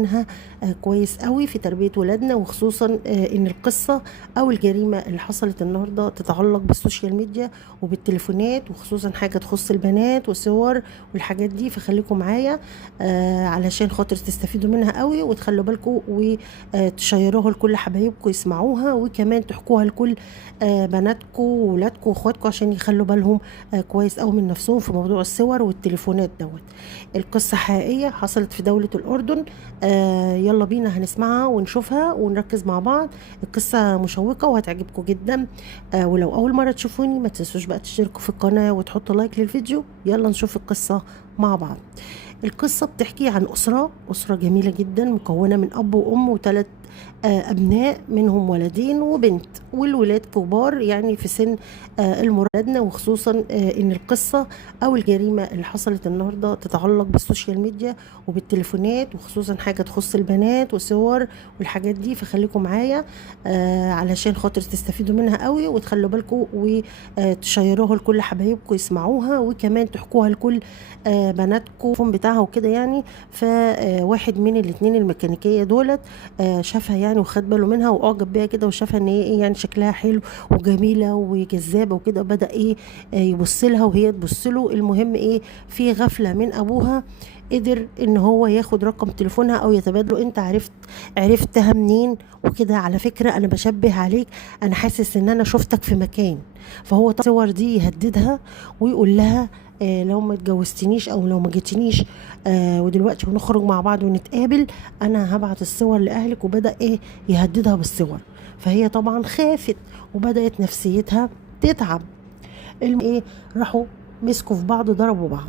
منها كويس قوي في تربية ولادنا، وخصوصا ان القصة او الجريمة اللي حصلت النهاردة تتعلق بالسوشيال ميديا وبالتليفونات، وخصوصا حاجة تخص البنات وصور والحاجات دي. فخليكم معايا علشان خاطر تستفيدوا منها قوي، وتخلوا بالكم وتشيروها لكل حبايبكم يسمعوها، وكمان تحكوها لكل بناتكم وولادكم واخواتكم عشان يخلوا بالهم كويس قوي من نفسهم في موضوع الصور والتليفونات دوت. القصة حقيقية حصلت في دولة الأردن. يلا بينا هنسمعها ونشوفها ونركز مع بعض. القصة مشوقة وهتعجبكم جدا. ولو أول مرة تشوفوني ما تنسوش بقى تشتركوا في القناة وتحطوا لايك للفيديو. يلا نشوف القصة مع بعض. القصة بتحكي عن أسرة جميلة جدا، مكونة من أب وأم وثلاث أبناء، منهم ولدين وبنت، والولاد كبار يعني في سن المرادنة، وخصوصا إن القصة أو الجريمة اللي حصلت النهاردة تتعلق بالسوشيال ميديا وبالتليفونات، وخصوصا حاجة تخص البنات وصور والحاجات دي. فخليكم معايا علشان خاطر تستفيدوا منها قوي، وتخلوا بالكم وتشيروها لكل حبايبكم يسمعوها، وكمان تحكوها لكل بناتكم بتاعها وكده يعني. فواحد من الاتنين الميكانيكية دولت شافها يعني وخد باله منها واعجب بيها كده، وشافها ان هي ايه يعني شكلها حلو وجميله وجذابه وكده، بدا ايه يبص لها وهي تبص له. المهم ايه، في غفله من ابوها قدر ان هو ياخد رقم تليفونها او يتبادلوا. انت عرفتها منين وكده؟ على فكره انا بشبه عليك، انا حاسس ان انا شفتك في مكان. فهو الصور دي يهددها ويقول لها لو ما اتجوزتنيش او لو ما جيتنيش ودلوقتي ونخرج مع بعض ونتقابل، انا هبعت الصور لاهلك. وبدا ايه يهددها بالصور. فهي طبعا خافت وبدات نفسيتها تتعب. ايه، راحوا مسكوا في بعض ضربوا بعض.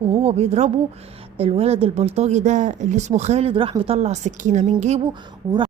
وهو بيضربه الولد البلطجي ده اللي اسمه خالد راح مطلع سكينه من جيبه وراح